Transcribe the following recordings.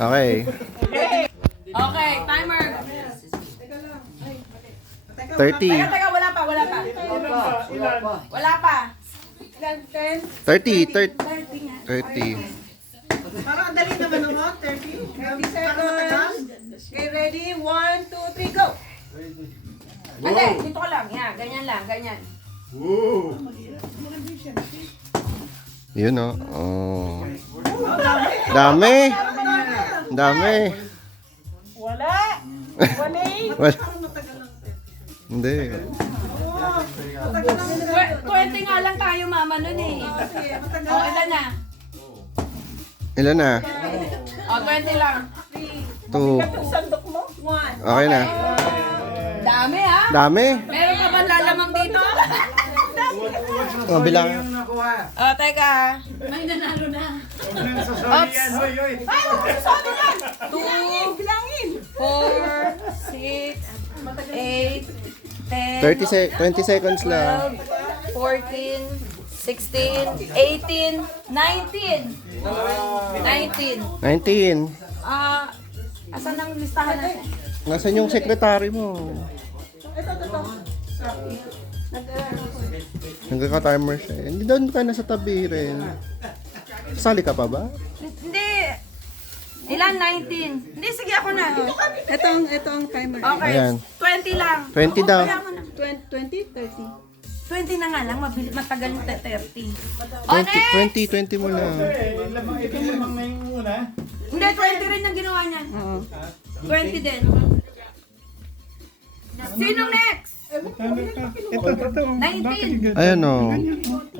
Okay. Okay, timer. 30. Teka, wala pa. Wala pa. Ilan? 10? 30. 30. 30. Parang ang dali naman mo, 30. 30 seconds. Okay, ready? 1, 2, 3, go! Hindi, dito ka lang. Yan, ganyan lang, ganyan. Yun o. Oh. Dami. Dami. Wala. Wala. Wala. Hindi. 20 nga lang tayo, mama, nun eh. Oh, ilan na? Ilan na? Oh, 20 lang. 2. Sandok mo? 1. Okay na. Dami, ha? Dami. Meron ka ba lalamang dito? Oh, bilang. Oh, teka. May nanalo na. Oops. Ay, huwag mo sabi yan. 2, bilangin. 4, 6, 8, 10, 20 seconds lang. 12, 14, 16, 18, 19. 19. 19. Asan ang listahan natin? Nasaan yung secretary mo? Ito. Nagkaka-timer siya. Hindi doon ka na sa tabi rin. Sasali ka pa ba? Hindi. Ilan? 19. Hindi, sige ako na. Ito ang timer. Okay. Ayan. 20 lang. 20 daw. Kaya mo na. 20, 30. 20 na nga lang. Matagal yung 30. O, next! 20 mo lang. Lamang na yung una. Hindi, 20 rin yung ginawa niya. Oo. 20 din. Sino next? Ito. 19. Ayan o.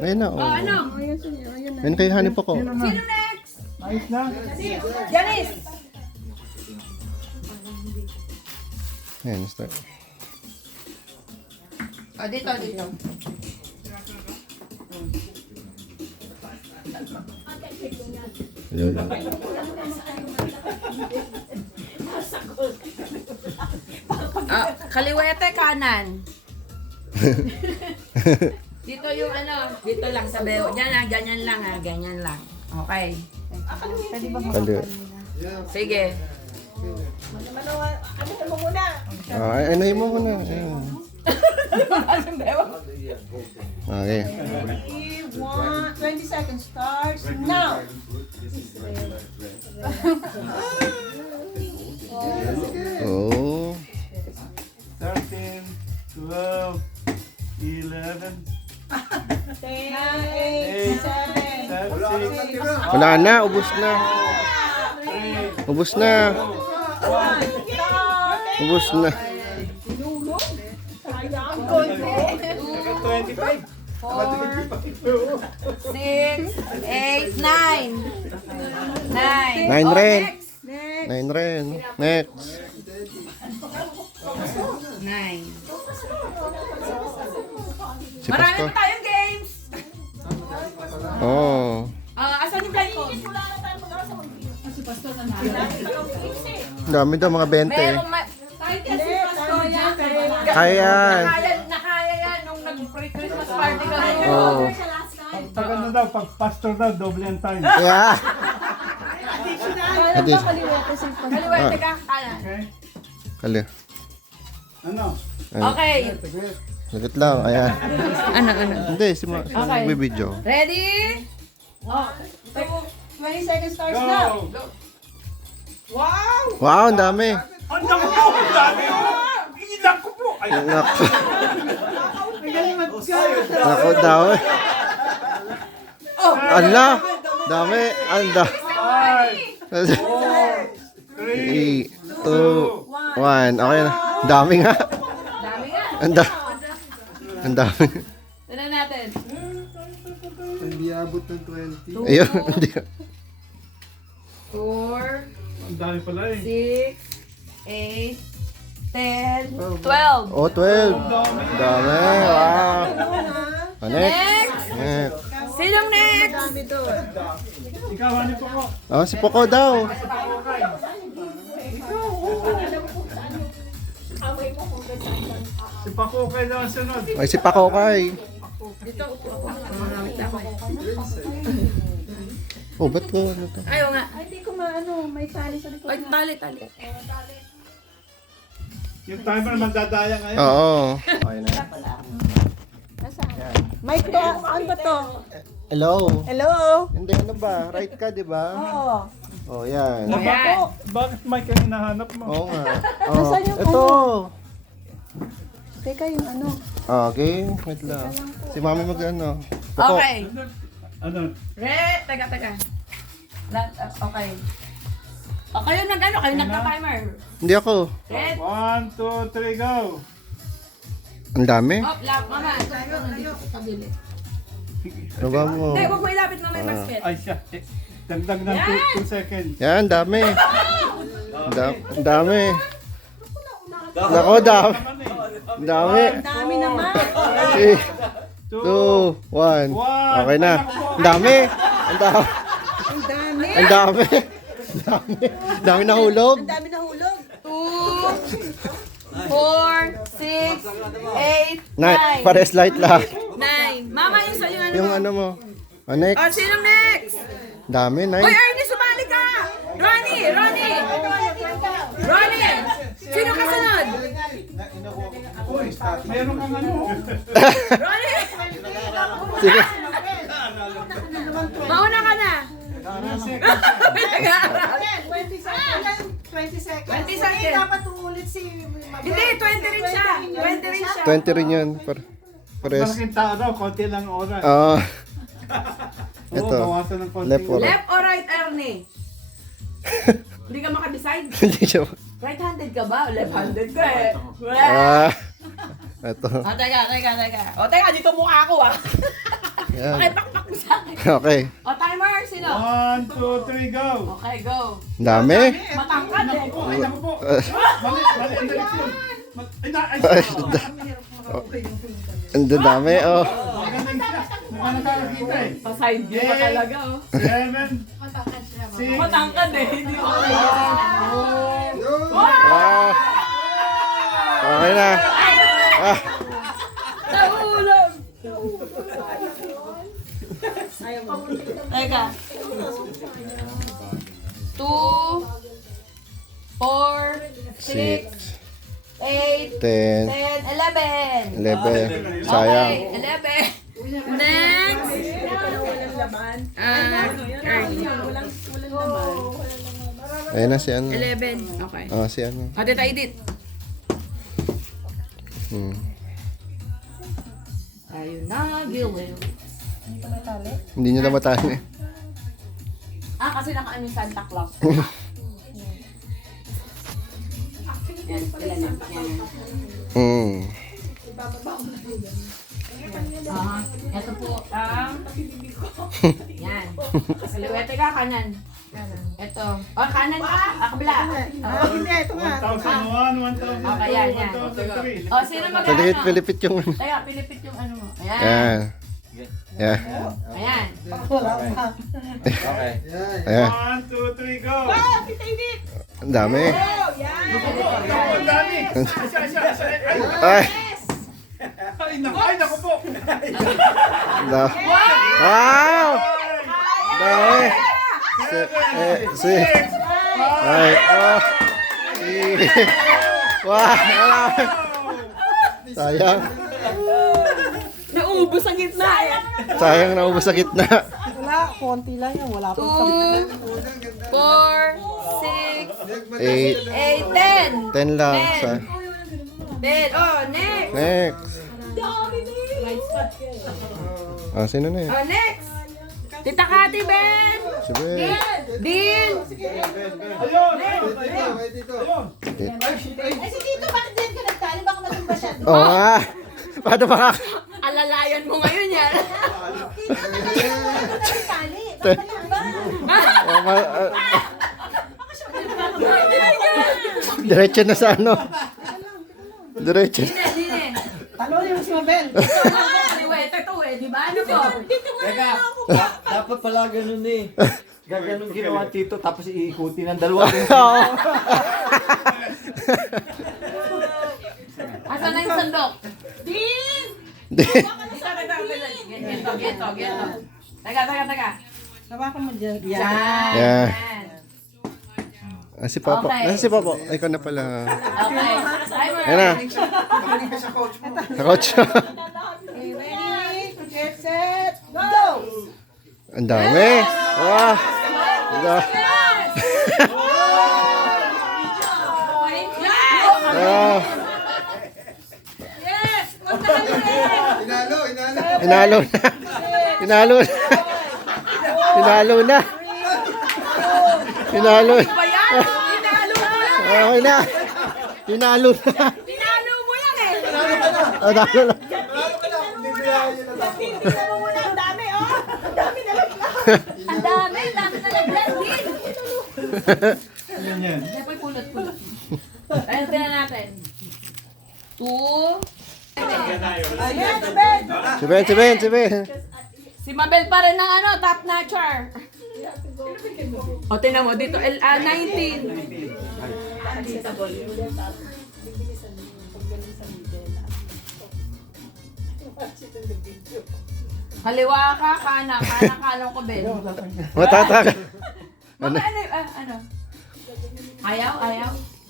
Ayan na o. O, ano? Ayan kay hanip ako. Sino next? Ayos na. Janice. Ayan, start. O, dito. Yun. Kaliwete, kanan. Dito yung ano, dito lang sa beo. Diyan ganyan lang ganyan lang. Okay. Kali. Sige. Ano mo muna. Ayan. Okay. 20 seconds starts now. Oh. 13, 12, 11, 10, 8, 7, Wala na, ubos na. Ubos na. Ubos na. 25. 4, 6, 8, 9. 9. 9 rin. 9 rin. Next. 9. Si Marami Pastor. pa tayong games. Oh. Asan yung blindfold? Dami daw mga 20 eh. Meron kahit yan si Pastor yan. Kaya. Nakaya yan nung nag-pre-Christmas party kami. Oh. Pag ano daw, pag pastor daw, doble ang time. Yeah. Adi. Kaliwete ka, kanan. Okay? Kali. Ano? Okay. Lagot lang. Ayan. Ano? Hindi, si Okay. video. Ready? 20 seconds starts now. Go! Wow, ang dami. Ang dami po! Ang dami po! Ilan ko po! Ay, Nako. Nako daw. Ala. Dami. Anda. 5, 3, 2, 1. Okay na. Dami nga. Dami nga. Anda. Ang dami. Tignan natin. Hindi abot ng 20. Ayun. Hindi. 4, ang dami pala eh. 6, 8, 10, 12. Oh, 12. Dami. Wow. Next. Next. Next. Sinong next? Ikaw, ano po ko? Oh, si Poco daw. Si Paco kayo daw ang sunod. Ay, si Paco kay. Oh, ba't ko ano to? Ayaw nga. Hindi ko ma may tali sa likod Ay, na. tali. Yung timer magdadaya ngayon. Oo. Okay na. Mic to, ano ba to? Hello. Hello? Hindi, ano ba? Right ka, di ba? Oo. Oh, yan. Ayan. Bakit mic ang hinahanap mo? Oo nga. Oh. Nasaan yung Ito. Teka, yung ano. Okay, wait lang. Si mami mag-ano. Ito. Okay. Ano? Teka. Okay. O, kayo nag-ano? Kayo nagka-timer. Hindi ako. Red. 1, 2, 3, go! Ang dami. Up, lap. Mama. Nandito sa kabili. Ano ba mo? Hindi, huwag mo ilapit na may basket. Ay siya. Dagdag ng 2 seconds. Yan, dami. Ang dami. Nako, dami. Ang dami. Dami naman. 3, 2, 1. Okay na. Ang dami. Ang dami. Ang dami. Ang dami. Ang dami. Ang dami nahulog. Ang dami nahulog. 2, 4, 6, 8, 9. Pares light lang. 9. Mama, yung sa'yo ano Yung mo? ano mo. Oh, next. O, sinong next? Dami, Hoy, 9. Ernie, sumali ka! Ronnie! Sino kasunod? Meron kang ano? Ronnie! Sige. Mauna ka na! 20 seconds. 20 seconds. Dapat uulit si Hindi, 20 rin siya. 20 rin siya. 20 rin yun. Pares. Malaking tao daw, konti lang oras. Oo. Oo, Ito. bawasan ng konti. Left or right. Left or right, Ernie? Hindi ka makadecide? Hindi siya. Right-handed ka ba? O left-handed ka eh. Ah. Ito. O, teka. O, teka, dito mukha ako ah. Yan. Okay, pakpak mo sa akin. Okay. O, timer, sino? 1, 2, 3, go! Okay, go. Ang dami. Matangkad eh. Ay, naku po! Mali ang direksyon. Ay, Ay, ang dami. Oh. magaling siya. Mukha nakakakita eh. Pa-side view pa talaga oh. 7, 6, Matangkad eh. Hindi ko Ah. Okay na. Ah. Nahulog! Teka. 2, 4, 6, 8, 10, 10, 11. 11. Sayang. Okay, 11. Next. Ernie. Ayun na si ano. 11. Okay. Ah, si ano. Ate tayo dit. Ayun na, giliw. Hindi niya na matali. Kasi nakaano yung Santa Claus. Yan, ilan na. Yan. Ito po ang... Yan. Kaliwete ka, kanan. Ito. O, kanan ka. Kabila. Hindi, ito nga. 1,001, 1,002, Okay, yan. 1,003. O, sino Pilipit, mag-ano? pilipit yung... Teka, pilipit yung ano mo. Ayan. Yan. Yan. Ayan. Ayan. 1, 2, 3, go! Ang dami. Ang dami! Ay. Ay, naku po! Wow! Dami. Si. Ay. Oh. Wow. Sayang. Naubos ang gitna. Sayang naubos sa gitna. Wala, konti lang yan. Wala pa. 2, 4, 6, 8, 8. 10. 10 lang. 10. Oh, next. Next. Ah, sino na yun? Oh, next. Tita Kati, Ben. Si Ben. Din. Ayun! Eh, si Tito, bakit din ka nagtali? Baka matumba siya. Oo nga. Paano baka? Alalayan mo ngayon yan. Nagtali. Bakit ba? Diretso na sa ano? Diretso. Dine. Tanongin mo si Mabel. Ito eh, di ba? Ano to? Teka, dapat pala ganun eh. Gaganon ginawa Tito tapos iikuti ng dalawa. Oo. Asan na yung sandok? Din! Di- Gento. Teka. Hawakan mo dyan. Yan. Yeah. Si Popo. Okay. Si Popo. Ikaw na pala. Okay. Timer. Ayan na. Sa coach. Okay, ready, get set, go! Ang dami. Wow. Yes! Ah, Yes! Puntahan mo rin! Inalo. Hinalo na. Hinalo na. Hinalo na. Hinalo na. Ba yan? Tinalo mo yan! Okay na. Hinalo na. Tinalo mo yan eh! Ah, dalo na. Tingnan mo muna, ang dami, oh! Ang dami na lang. Ang dami na nag-blend din! Yan yan. Kaya po'y pulot. Ayun, tingnan natin. 2. Ayan, Ben! Si Ben. Si Mabel pa rin ng top notcher. O, tingnan mo, dito, 19. Kaliwa ka, kanan ko, Ben. Matatagal. Ano? Ayaw?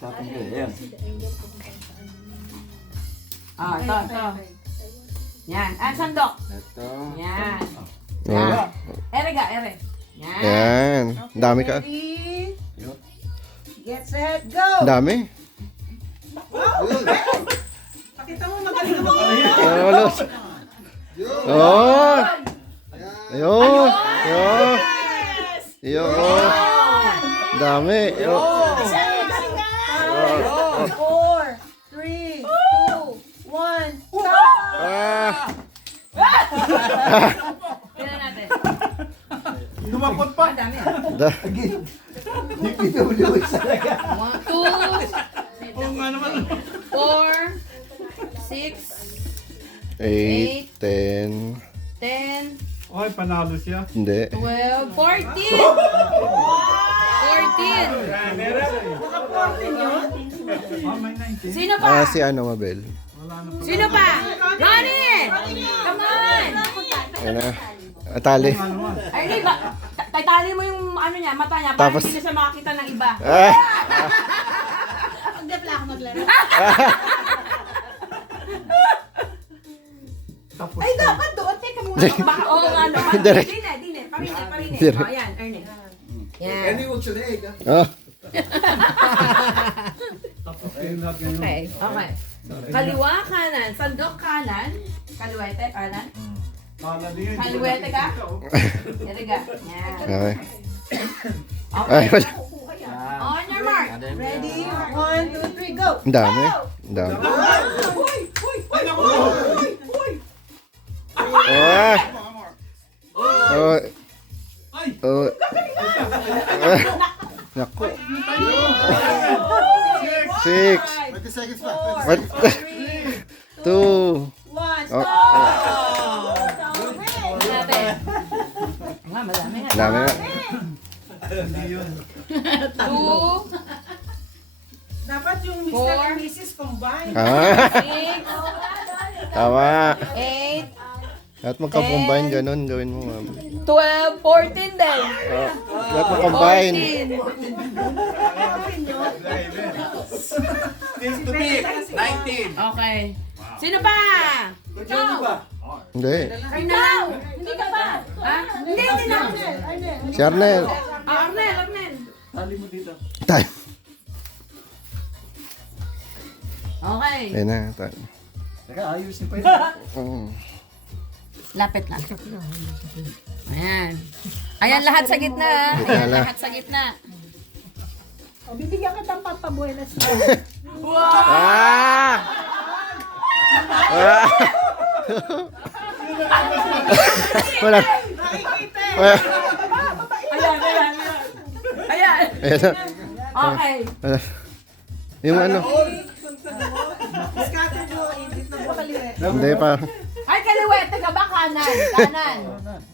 Tapos yan. Ito. Yan. Sandok. Ito. Yan. Ah, Ere. Yan. Yan. Ang dami ka. Ready, get set, go! Ang dami. Pakita mo, magaling mo. Ano? Oh. Ayun. Ayun. Ayun. Ang dami. Ayun. 4, 3, 2, 1, stop! Ah. Tingnan natin. Lumapot pa. Ang dami. Da- Yung PWS talaga. 1, 2, Oo nga naman. 4, 6, 8, 10. 10, Okay, panalo siya. Hindi. 12, 14! 14! Ah, may 19. Sino Ah, pa? si ano, Mabel. Sino pa? Ronnie! Come on! Ayan na. Atali. Ay, ba? Tali mo yung ano niya, mata niya, para Tapos- hindi na siya makakita ng iba. Ah. Magdapla ako maglaro. Ay, dapat doon. Teka muna. Baka, oo nga naman. Direct. Dine. Parinig. Direct. O, yan, Ernie. Yan. Ah. Okay. Kaliwa, kanan. Sandok, kanan. Kaliwete, kanan. Kaliwete ka? Iriga. Yan. Okay. Okay. Ay, wala. On your mark. Ready, 1, 2, 3, go! Ang dami. Ang dami. Ah. Oh. Oh. Ah. Naku. 6. 20 seconds pa. What? 2. 1, Oh. Tingnan natin. Nga, madami nga. Ang dami nga. 2, Dapat yung Mr. Four. and Mrs. combined. Ah. 6, Tama. 8, Lahat magka-combine, ganun gawin mo, ma'am. 12, 14 din. Ah, lahat mag-combine. 14. Still to be 19. Okay. Sino pa? Ikaw. Hindi. Ikaw. Hindi ka pa. Ha? Hindi na. Si Arnel. Arnel. Tali mo dito. Tayo. Okay. Ayun na. Tayo. Teka, ayusin pa yun. Lapit lang. Ayan. Ayan lahat sa gitna. Ayan lahat sa gitna. O, bibigyan ka ng pampabuenas. Ah! Ah! Wala. Wala. Ayan. Ayan na. Okay. Wala. Yung ano? Hindi pa. Ay, kaliwete ka ba? Kanan.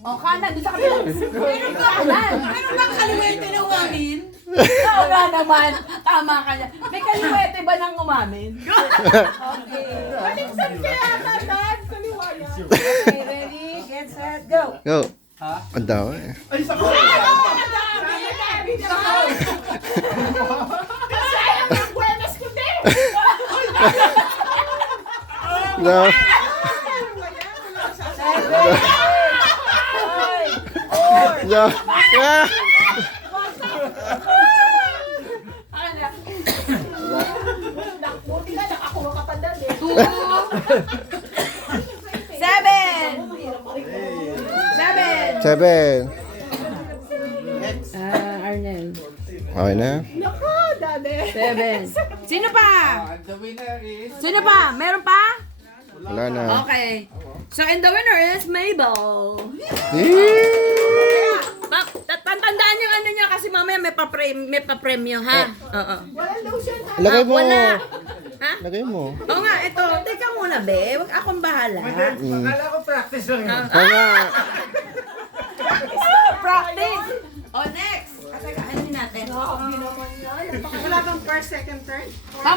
O, kanan. Doon sa kabila. Meron ka kanan. Meron bang kaliwete na umamin? Oo nga naman. Tama ka niya. May kaliwete ba nang umamin? Okay. Baliksan kaya kanan. Kaliwa yan. Okay, ready, get set, go! Go. Ang dami. Ay, sa Ang dami. Sayang ang buenas ko din. No. No. Ah! Buti ka, nakakuha ka pa dali. 7. 7. 7. Arnel. Okay na? 7. Sino pa? The winner is... Sino pa? Meron pa? Wala na. Okay. So, and the winner is Mabel. Eh! Tandaan yung ano niya kasi mamaya may pa-premyo, ha? Oo. Lagay mo. Wala. Ha? Lagay mo. Oo nga, ito. Teka muna, be. Wag akong bahala. Akala ko practice lang yun. Oo nga. Practice. Oh, next. Teka, ano natin? Wala bang first, second, third? Mama,